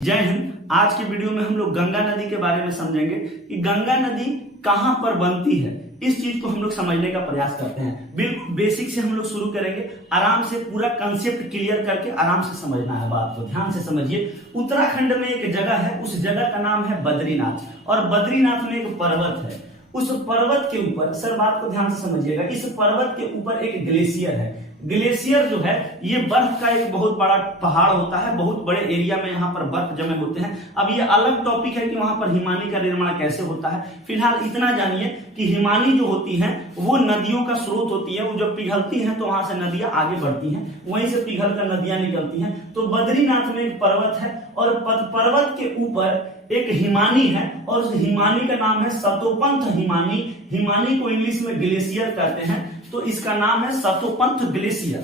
जय हिंद। आज के वीडियो में हम लोग गंगा नदी के बारे में समझेंगे कि गंगा नदी कहां पर बनती है। इस चीज को हम लोग समझने का प्रयास करते हैं। बिल्कुल बेसिक से हम लोग शुरू करेंगे, आराम से पूरा कंसेप्ट क्लियर करके आराम से समझना है। बात को ध्यान से समझिए। उत्तराखंड में एक जगह है, उस जगह का नाम है बद्रीनाथ, और बद्रीनाथ में एक पर्वत है। उस पर्वत के ऊपर, सर बात को ध्यान से समझिएगा, इस पर्वत के ऊपर एक ग्लेशियर है। ग्लेशियर जो है ये बर्फ का एक बहुत बड़ा पहाड़ होता है, बहुत बड़े एरिया में यहाँ पर बर्फ जमे होते हैं। अब ये अलग टॉपिक है कि वहां पर हिमानी का निर्माण कैसे होता है। फिलहाल इतना जानिए कि हिमानी जो होती है वो नदियों का स्रोत होती है। वो जब पिघलती हैं तो वहां से नदियां आगे बढ़ती हैं, वहीं से पिघल कर नदियां निकलती हैं। तो बद्रीनाथ में एक पर्वत है और पर्वत के ऊपर एक हिमानी है, और उस हिमानी का नाम है सतोपंथ हिमानी। हिमानी को इंग्लिश में ग्लेशियर कहते हैं, तो इसका नाम है सतोपंथ ग्लेशियर।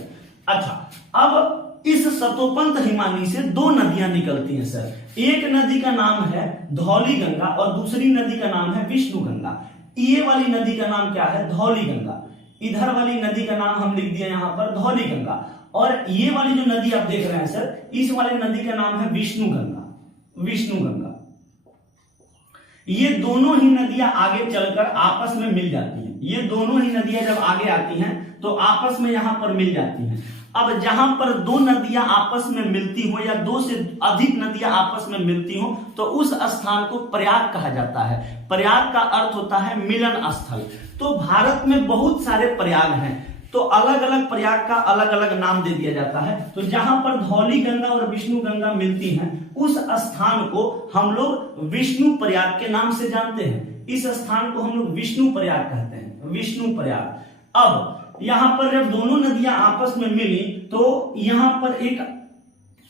अच्छा, अब इस सतोपंथ हिमानी से दो नदियां निकलती हैं सर। एक नदी का नाम है धौली गंगा और दूसरी नदी का नाम है विष्णु गंगा। ये वाली नदी का नाम क्या है? धौली गंगा। इधर वाली नदी का नाम हम लिख दिया यहाँ पर धौली गंगा, और ये वाली जो नदी आप देख रहे हैं सर, इस वाली नदी का नाम है विष्णु गंगा। विष्णु गंगा। ये दोनों ही नदियां आगे चलकर आपस में मिल जाती हैं। ये दोनों ही नदियां जब आगे आती हैं तो आपस में यहां पर मिल जाती हैं। अब जहां पर दो नदियां आपस में मिलती हो या दो से अधिक नदियां आपस में मिलती हो तो उस स्थान को प्रयाग कहा जाता है। प्रयाग का अर्थ होता है मिलन स्थल। तो भारत में बहुत सारे प्रयाग हैं, तो अलग अलग प्रयाग का अलग अलग नाम दे दिया जाता है। तो जहां पर धौली गंगा और विष्णु गंगा मिलती हैं उस स्थान को हम लोग विष्णु प्रयाग के नाम से जानते हैं। इस स्थान को हम लोग विष्णु प्रयाग कहते हैं, विष्णु प्रयाग। अब यहां पर जब दोनों नदियां आपस में मिली तो यहां पर एक,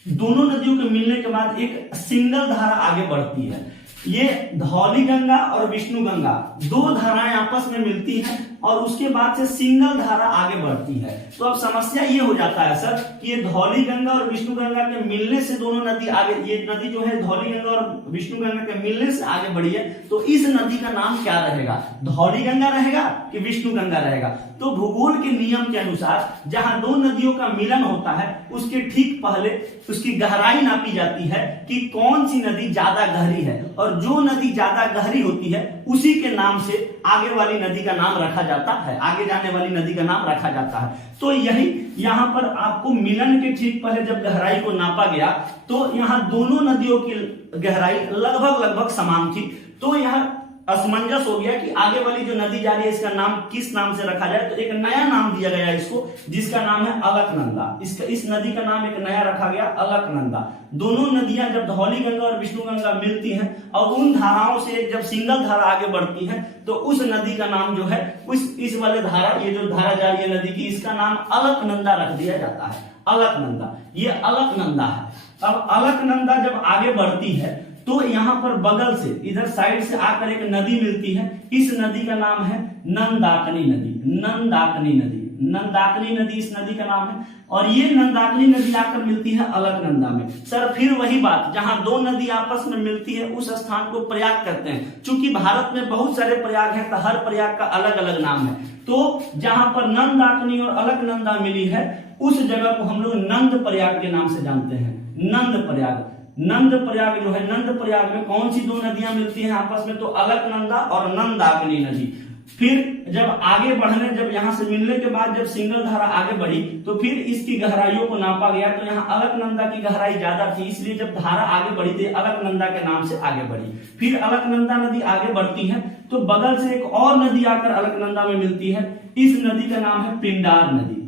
दोनों नदियों के मिलने के बाद एक सिंगल धारा आगे बढ़ती है। ये धौली गंगा और विष्णु गंगा दो धाराएं आपस में मिलती हैं और उसके बाद से सिंगल धारा आगे बढ़ती है। तो अब समस्या ये हो जाता है सर कि ये धौली गंगा और विष्णु गंगा के मिलने से दोनों नदी आगे, ये नदी जो है धौली गंगा और विष्णु गंगा के मिलने से आगे बढ़ी है, तो इस नदी का नाम क्या रहेगा? धौली गंगा रहेगा कि विष्णु गंगा रहेगा? तो भूगोल के नियम के अनुसार जहां दो नदियों का मिलन होता है उसके ठीक पहले उसकी गहराई नापी जाती है कि कौन सी नदी ज्यादा गहरी है, और जो नदी ज्यादा गहरी होती है उसी के नाम से आगे वाली नदी का नाम रखा जाता है, आगे जाने वाली नदी का नाम रखा जाता है। तो यही यहां पर आपको मिलन के ठीक पहले जब गहराई को नापा गया तो यहां दोनों नदियों की गहराई लगभग समान थी। तो यहां असमंजस हो गया कि आगे वाली जो नदी जा रही है इसका नाम किस नाम से रखा जाए। तो एक नया नाम दिया गया इसको, जिसका नाम है अलकनंदा। इस नदी का नाम एक नया रखा गया, अलकनंदा। दोनों नदियां जब धौली गंगा और विष्णु गंगा मिलती हैं और उन धाराओं से जब सिंगल धारा आगे बढ़ती है तो उस नदी का नाम जो है इस वाले धारा, ये जो धारा जा रही है नदी की, इसका नाम अलकनंदा रख दिया जाता है। अलकनंदा, ये अलकनंदा है। अब अलकनंदा जब आगे बढ़ती है तो यहां पर बगल से इधर साइड से आकर एक नदी मिलती है। इस नदी का नाम है नंदाकिनी नदी। नंदाकिनी नदी, नंदाकिनी नदी इस नदी का नाम है, और ये नंदाकिनी नदी आकर मिलती है अलकनंदा में। सर फिर वही बात, जहां दो नदी आपस में मिलती है उस स्थान को प्रयाग कहते हैं। चूंकि भारत में बहुत सारे प्रयाग हैं तो हर प्रयाग का अलग अलग नाम है। तो जहां पर नंदाकिनी और अलकनंदा मिली है उस जगह को हम लोग नंद प्रयाग के नाम से जानते हैं। नंद प्रयाग। नंद प्रयाग जो है, नंद प्रयाग में कौन सी दो नदियां मिलती हैं आपस में? तो अलकनंदा और नंदाकिनी नदी। फिर जब आगे बढ़ने, जब यहां से मिलने के बाद जब सिंगल धारा आगे बढ़ी तो फिर इसकी गहराइयों को नापा गया। तो यहाँ अलकनंदा की गहराई ज्यादा थी, इसलिए जब धारा आगे बढ़ी थी अलकनंदा के नाम से आगे बढ़ी। फिर अलकनंदा नदी आगे बढ़ती है तो बगल से एक और नदी आकर अलकनंदा में मिलती है। इस नदी का नाम है पिंडार नदी।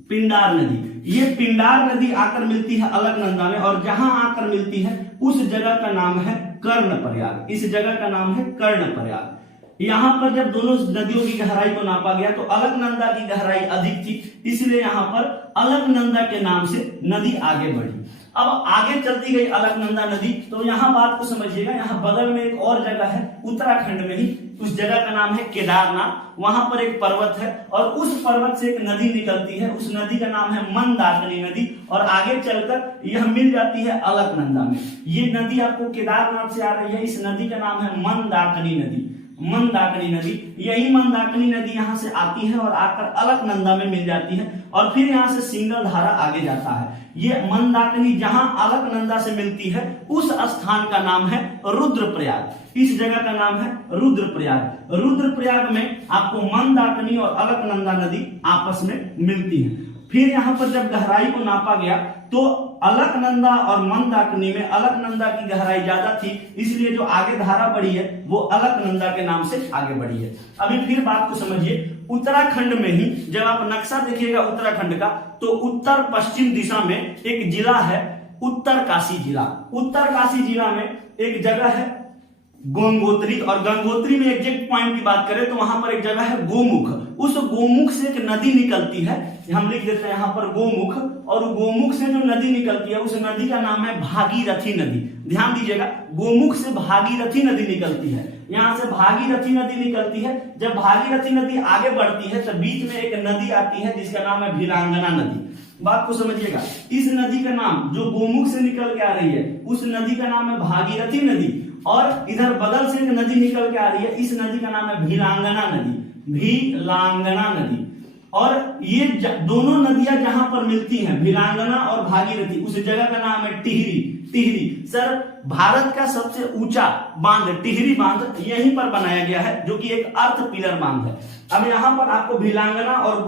पिंडार नदी, ये पिंडार नदी आकर मिलती है अलकनंदा में, और जहां आकर मिलती है उस जगह का नाम है कर्णप्रयाग। इस जगह का नाम है कर्णप्रयाग। यहां पर जब दोनों नदियों की गहराई को नापा गया तो अलकनंदा की गहराई अधिक थी, इसलिए यहां पर अलकनंदा के नाम से नदी आगे बढ़ी। अब आगे चलती गई अलकनंदा नदी। तो यहां बात को समझिएगा, यहां बगल में एक और जगह है उत्तराखंड में ही, उस जगह का नाम है केदारनाथ। वहां पर एक पर्वत है और उस पर्वत से एक नदी निकलती है, उस नदी का नाम है मंदाकिनी नदी, और आगे चलकर यह मिल जाती है अलकनंदा में। ये नदी आपको केदारनाथ से आ रही है, इस नदी का नाम है मंदाकिनी नदी। मंदाकिनी नदी। यही मंदाकिनी नदी यहाँ से आती है और आकर अलकनंदा में मिल जाती है और फिर यहाँ से सिंगलधारा आगे जाता है। ये मंदाकिनी जहां अलकनंदा से मिलती है उस स्थान का नाम है रुद्रप्रयाग। इस जगह का नाम है रुद्रप्रयाग। रुद्रप्रयाग में आपको मंदाकिनी और अलकनंदा नदी आपस में मिलती है। फिर यहाँ पर जब गहराई को नापा गया तो अलकनंदा और मंदाकिनी में अलकनंदा की गहराई ज्यादा थी, इसलिए जो आगे धारा बढ़ी है वो अलकनंदा के नाम से आगे बढ़ी है। अभी फिर बात को समझिए, उत्तराखंड में ही जब आप नक्शा देखिएगा उत्तराखंड का तो उत्तर पश्चिम दिशा में एक जिला है उत्तरकाशी जिला। उत्तरकाशी जिला में एक जगह है गंगोत्री, और गंगोत्री में एग्जैक्ट पॉइंट की बात करें तो वहां पर एक जगह है गोमुख। उस गोमुख से एक नदी निकलती है, हम लिख देते हैं यहाँ पर गोमुख, और गोमुख से जो नदी निकलती है उस नदी का नाम है भागीरथी नदी। ध्यान दीजिएगा, गोमुख से भागीरथी नदी निकलती है, यहाँ से भागीरथी नदी निकलती है। जब भागीरथी नदी आगे बढ़ती है तो बीच में एक नदी आती है जिसका नाम है भिलांगना नदी। बात को समझिएगा, इस नदी का नाम जो गोमुख से निकल के आ रही है उस नदी का नाम है भागीरथी नदी, और इधर बगल से एक नदी निकल के आ रही है, इस नदी का नाम है भिलांगना नदी। भिलांगना नदी, और ये दोनों नदियां जहां पर मिलती हैं भिलांगना और भागीरथी, उस जगह का नाम है टिहरी। टिहरी सर, भारत का सबसे ऊंचा बांध टिहरी बांध यहीं पर बनाया गया है, जो कि एक अर्थ पिलर बांध है। अब यहाँ पर आपको भिलांगना और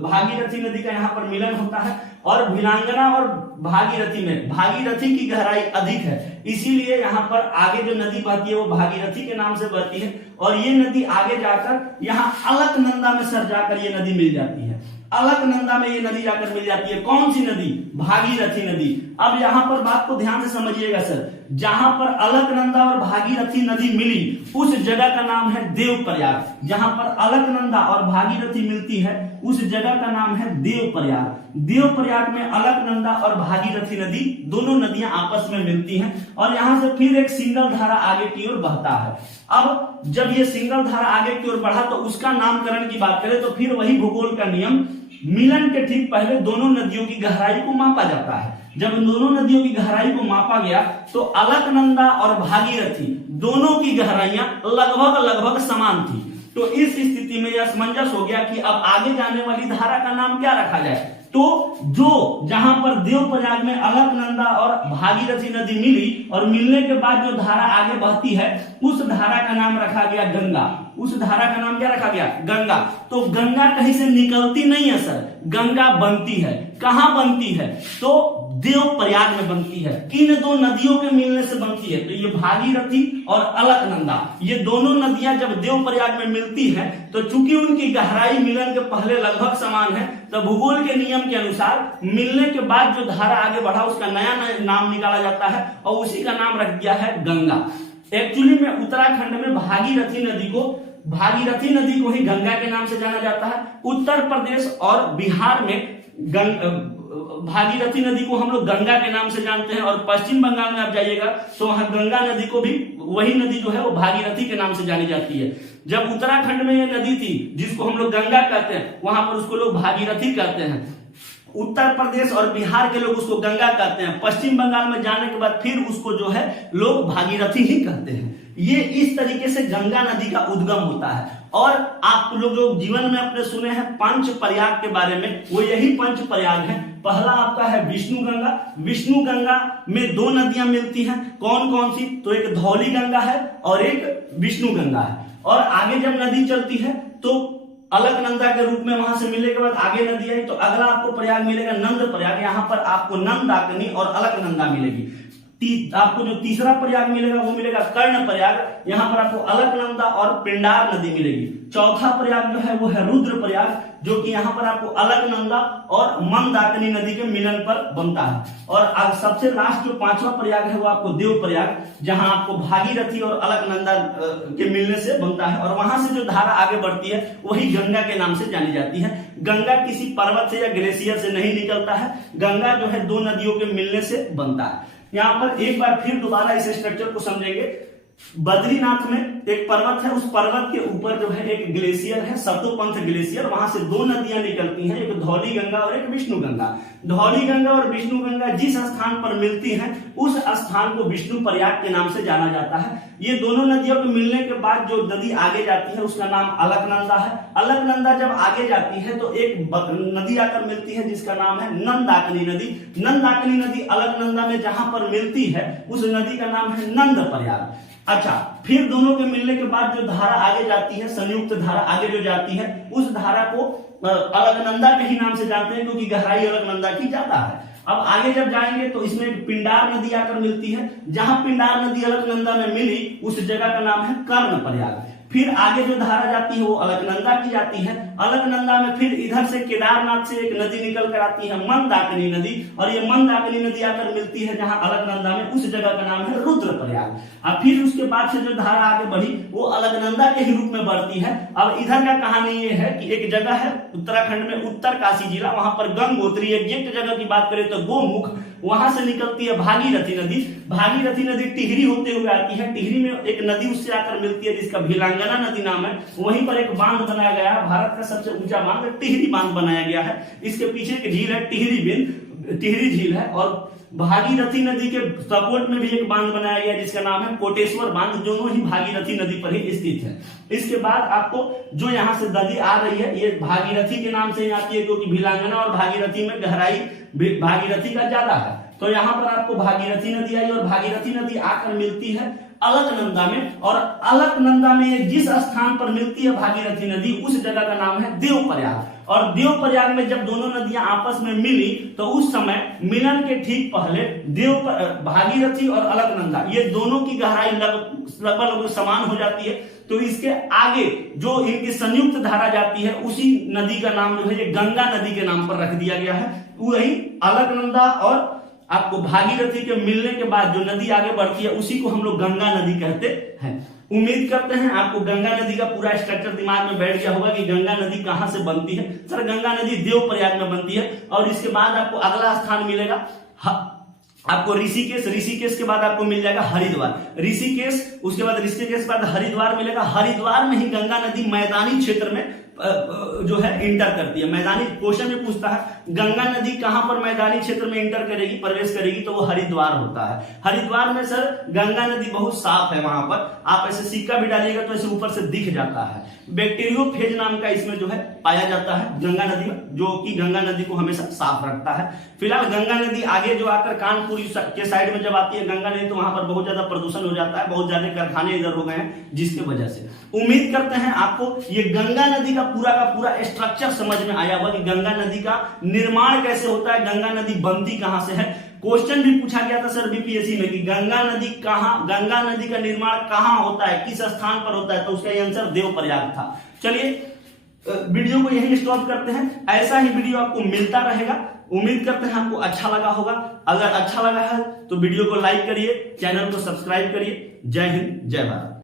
भागीरथी नदी का यहाँ पर मिलन होता है, और भिलांगना और भागीरथी में भागीरथी की गहराई अधिक है, इसीलिए यहाँ पर आगे जो नदी बहती है वो भागीरथी के नाम से बहती है, और ये नदी आगे जाकर यहाँ अलकनंदा में सर जाकर ये नदी मिल जाती है। अलकनंदा में ये नदी जाकर मिल जाती है। कौन सी नदी? भागीरथी नदी। अब यहाँ पर बात को ध्यान से समझिएगा सर, जहां पर अलकनंदा और भागीरथी नदी मिली उस जगह का नाम है देवप्रयाग। जहां पर अलकनंदा और भागीरथी मिलती है उस जगह का नाम है देवप्रयाग। देवप्रयाग में अलकनंदा और भागीरथी नदी दोनों नदियां आपस में मिलती हैं, और यहां से फिर एक सिंगल धारा आगे की ओर बहता है। अब जब ये सिंगल धारा आगे की ओर बढ़ा तो उसका नामकरण की बात करें तो फिर वही भूगोल का नियम, मिलन के ठीक पहले दोनों नदियों की गहराई को मापा जाता है। जब दोनों नदियों की गहराई को मापा गया तो अलकनंदा और भागीरथी दोनों की गहराइयां लगभग समान थी। तो इस स्थिति में यह असमंजस हो गया कि अब आगे जाने वाली धारा का नाम क्या रखा जाए। तो जो जहां पर देवप्रयाग में अलकनंदा और भागीरथी नदी मिली और मिलने के बाद जो धारा आगे बहती है उस धारा का नाम रखा गया गंगा। उस धारा का नाम क्या रखा गया? गंगा। तो गंगा कहीं से निकलती नहीं है सर, गंगा बनती है। कहां बनती है? तो देवप्रयाग में बनती है। किन दो नदियों के मिलने से बनती है? तो ये भागीरथी और अलकनंदा, ये दोनों नदियां जब देवप्रयाग में मिलती हैं तो चूंकि उनकी गहराई मिलन के पहले लगभग समान है, तो भूगोल के नियम के अनुसार मिलने के बाद जो धारा आगे बढ़ा उसका नया नाम निकाला जाता है और उसी का नाम रख दिया है गंगा। एक्चुअली में उत्तराखंड में भागीरथी नदी को ही गंगा के नाम से जाना जाता है। उत्तर प्रदेश और बिहार में भागीरथी नदी को हम लोग गंगा के नाम से जानते हैं, और पश्चिम बंगाल में आप जाइएगा तो वहां गंगा नदी को भी वही नदी जो है वो भागीरथी के नाम से जानी जाती है। जब उत्तराखंड में ये नदी थी जिसको हम लोग गंगा कहते हैं, वहां पर उसको लोग भागीरथी कहते हैं। उत्तर प्रदेश और बिहार के लोग उसको गंगा कहते हैं। पश्चिम बंगाल में जाने के बाद फिर उसको जो है लोग भागीरथी ही कहते हैं। ये इस तरीके से गंगा नदी का उद्गम होता है। और आप लोग जो जीवन में अपने सुने हैं पंच प्रयाग के बारे में, वो यही पंच प्रयाग है। पहला आपका है विष्णु गंगा। विष्णु गंगा में दो नदियां मिलती हैं। कौन कौन सी? तो एक धौली गंगा है और एक विष्णु गंगा है। और आगे जब नदी चलती है तो अलकनंदा के रूप में वहां से मिलने के बाद आगे नदी आई तो अगला आपको प्रयाग मिलेगा नंद प्रयाग। यहाँ पर आपको मंदाकिनी और अलकनंदा मिलेगी। आपको जो तीसरा प्रयाग मिलेगा वो मिलेगा कर्ण प्रयाग। यहाँ पर आपको अलकनंदा और पिंडार नदी मिलेगी। चौथा प्रयाग जो है वो है रुद्र प्रयाग, जो कि यहाँ पर आपको अलकनंदा और मंदाकिनी नदी के मिलन पर बनता है। और सबसे लास्ट जो पांचवा प्रयाग है वो आपको देव प्रयाग, जहां आपको भागीरथी और अलकनंदा के मिलने से बनता है, और वहां से जो धारा आगे बढ़ती है वही गंगा के नाम से जानी जाती है। गंगा किसी पर्वत से या ग्लेशियर से नहीं निकलता है, गंगा जो है दो नदियों के मिलने से बनता है। यहाँ पर एक बार फिर दोबारा इस स्ट्रक्चर को समझेंगे। बद्रीनाथ में एक पर्वत है, उस पर्वत के ऊपर जो है एक ग्लेशियर है, सतोपंथ ग्लेशियर। वहां से दो नदियां निकलती हैं, एक धौली गंगा और एक विष्णु गंगा। धौली गंगा और विष्णु गंगा जिस स्थान पर मिलती हैं उस स्थान को विष्णु प्रयाग के नाम से जाना जाता है। ये दोनों नदियों के मिलने के बाद जो नदी आगे जाती है उसका नाम अलकनंदा है। अलकनंदा जब आगे जाती है तो एक नदी आकर मिलती है जिसका नाम है नंदाकिनी नदी। नंदाकिनी नदी अलकनंदा में जहां पर मिलती है उस नदी का नाम है नंद प्रयाग। अच्छा, फिर दोनों के मिलने के बाद जो धारा आगे जाती है, संयुक्त धारा आगे जो जाती है, उस धारा को अलकनंदा के ही नाम से जानते हैं क्योंकि गहराई अलकनंदा की ज्यादा है। अब आगे जब जाएंगे तो इसमें पिंडार नदी आकर मिलती है। जहां पिंडार नदी अलकनंदा में मिली उस जगह का नाम है कर्ण प्रयाग। फिर आगे जो धारा जाती है वो अलकनंदा की जाती है। अलकनंदा में फिर इधर से केदारनाथ से एक नदी निकल कर आती है मंदाकिनी नदी, और ये मंदाकिनी नदी आकर मिलती है जहां अलकनंदा में, उस जगह का नाम है रुद्रप्रयाग। अब फिर उसके बाद से जो धारा आगे बढ़ी वो अलकनंदा के ही रूप में बढ़ती है। अब इधर का कहानी ये है कि एक जगह है उत्तराखंड में उत्तर काशी जिला, वहां पर गंगोत्री, एग्जैक्ट जगह की बात करें तो गोमुख, वहां से निकलती है भागीरथी नदी। भागीरथी नदी टिहरी होते हुए आती है। टिहरी में एक नदी उससे आकर मिलती है जिसका भिलांगना नदी नाम है। वहीं पर एक बांध बनाया गया है, भारत का सबसे ऊंचा बांध टिहरी बांध बनाया गया है। इसके पीछे एक झील है टिहरी झील है, और भागीरथी नदी के सपोर्ट में भी एक बांध बनाया गया जिसका नाम है कोटेश्वर बांध। दोनों ही भागीरथी नदी पर ही स्थित है। इसके बाद आपको जो यहाँ से नदी आ रही है ये भागीरथी के नाम से ही आती है क्योंकि भिलांगना और भागीरथी में गहराई भागीरथी का ज्यादा है। तो यहाँ पर आपको भागीरथी नदी आई और भागीरथी नदी आकर मिलती है अलकनंदा में, और अलकनंदा में जिस स्थान पर मिलती है भागीरथी नदी उस जगह का नाम है देवप्रयाग। और देवप्रयाग में जब दोनों नदियां आपस में मिली तो उस समय मिलन के ठीक पहले भागीरथी और अलकनंदा ये दोनों की गहराई लगभग समान हो जाती है। तो इसके आगे जो इनकी संयुक्त धारा जाती है उसी नदी का नाम जो है ये गंगा नदी के नाम पर रख दिया गया है। वही अलकनंदा और आपको भागीरथी के मिलने के बाद जो नदी आगे बढ़ती है उसी को हम लोग गंगा नदी कहते हैं। उम्मीद करते हैं आपको गंगा नदी का पूरा स्ट्रक्चर दिमाग में बैठ गया होगा कि गंगा नदी कहां से बनती है। सर, गंगा नदी देवप्रयाग में बनती है। और इसके बाद आपको अगला स्थान मिलेगा आपको ऋषिकेश के बाद आपको मिल जाएगा हरिद्वार। ऋषिकेश, उसके बाद ऋषिकेश के बाद हरिद्वार मिलेगा। हरिद्वार में ही गंगा नदी मैदानी क्षेत्र में जो है इंटर करती है। मैदानी क्वेश्चन में पूछता है गंगा नदी कहां पर मैदानी क्षेत्र में इंटर करेगी, प्रवेश करेगी, तो वो हरिद्वार होता है। हरिद्वार में सर गंगा नदी बहुत साफ है। वहां पर आप ऐसे सिक्का भी डालिएगा तो ऐसे ऊपर से दिख जाता है। बैक्टीरियोफेज नाम का इसमें जो है पाया जाता है गंगा नदी में, जो कि गंगा नदी को हमेशा साफ रखता है। फिलहाल गंगा नदी आगे जो आकर कानपुर के साइड में जब आती है गंगा नदी तो वहां पर बहुत ज्यादा प्रदूषण हो जाता है, बहुत ज्यादा कारखाने इधर हो गए हैं जिसकी वजह से। उम्मीद करते हैं आपको ये गंगा नदी का पूरा स्ट्रक्चर समझ में आया होगा कि गंगा नदी का निर्माण कैसे होता है, गंगा नदी बनती कहां से है। क्वेश्चन भी पूछा गया था सर बीपीएससी में कि गंगा नदी का निर्माण कहां होता है, किस स्थान पर होता है, तो उसका आंसर देवप्रयाग था। चलिए वीडियो को यही स्टॉप करते हैं। ऐसा ही वीडियो आपको मिलता रहेगा। उम्मीद करते हैं आपको अच्छा लगा होगा। अगर अच्छा लगा है तो वीडियो को लाइक करिए, चैनल को सब्सक्राइब करिए। जय हिंद, जय भारत।